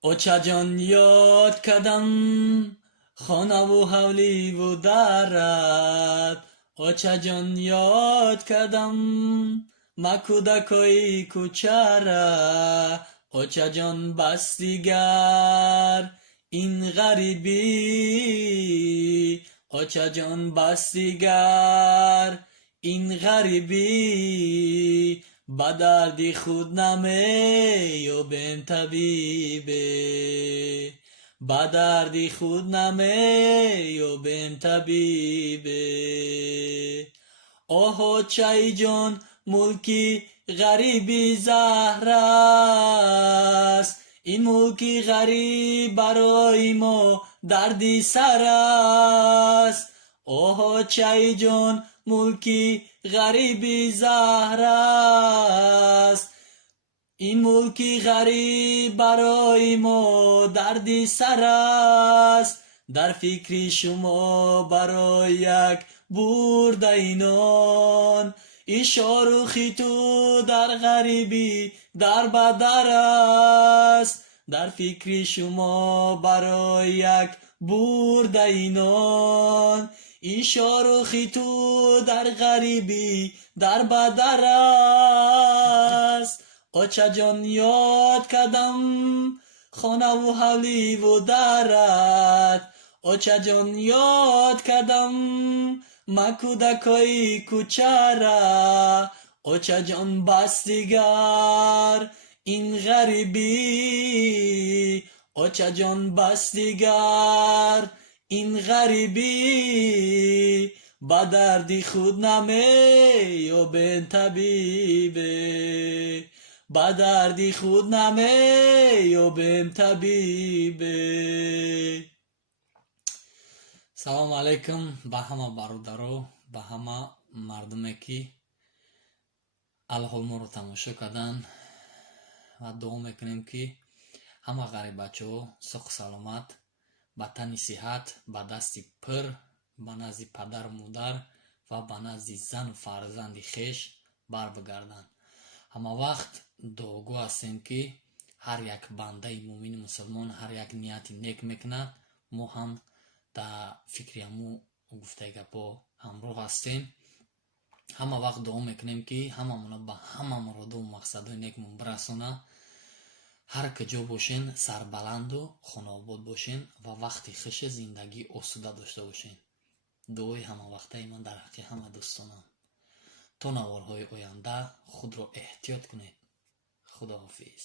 اوچا جان یاد کردم خانه و حولی و درت. اوچا جان یاد کردم ما کودکای کوچه. اوچا جان بس دیگر این غریبی. اوچا جان بس دیگر این غریبی. با دردی خود نمی و بیم طبیبه. با دردی خود نمی و بیم طبیبه. اوه چای جان ملکی غریبی زهر است. این ملکی غریب برای ما دردی سر است. اوه چای جان ملکی غریبی زهر است. این ملکی غریب برای ما دردی سر است. در فکری شما برای یک برده نان. این شاروخی تو در غریبی در بدر است. در فکری شما برای یک برده نان. این شاروخی تو در غریبی در بدر است. اوچا جان یاد کردم خانه و حولی و درت. اوچا جان یاد کردم ما کودکای کوچه را. اوچا جان بس دیگر این غریبی. اوچا جان بس دیگر این غریبی. با دردی خود نمی و به طبیبه. با دردی خود نمی و به طبیبه. салом алейкум ба ҳама бародаро, ба ҳама мардуме ки алҳол моро тамошо карданд ва дуо мекунем ки ҳама ғарибачаҳо соҳу саломат ба тани сиҳат ба дасти пир ба назди падару модар ва ба назди зану фарзанди хеш барбигарданд. ҳама вақт дуогӯ ҳастем ки ҳар як бандаи муъмини мусулмон ҳар як нияти нек мекунад, мо ҳам дар фикри ҳамун гуфтаи гапҳо ҳамроҳ ҳастем. ҳама вақт дуо мекунем ки ҳамамона ба ҳама муроду мақсадҳои некмон бирасонад. ҳар куҷо бошен сарбаланду хонаобод бошен ва вақти хуши зиндагӣ осуда дошта бошен. дуои ҳамавақтаи ман дар ҳаққи ҳама дӯстонам. то наворҳои оянда худро эҳтиёт кунед. худоҳофиз.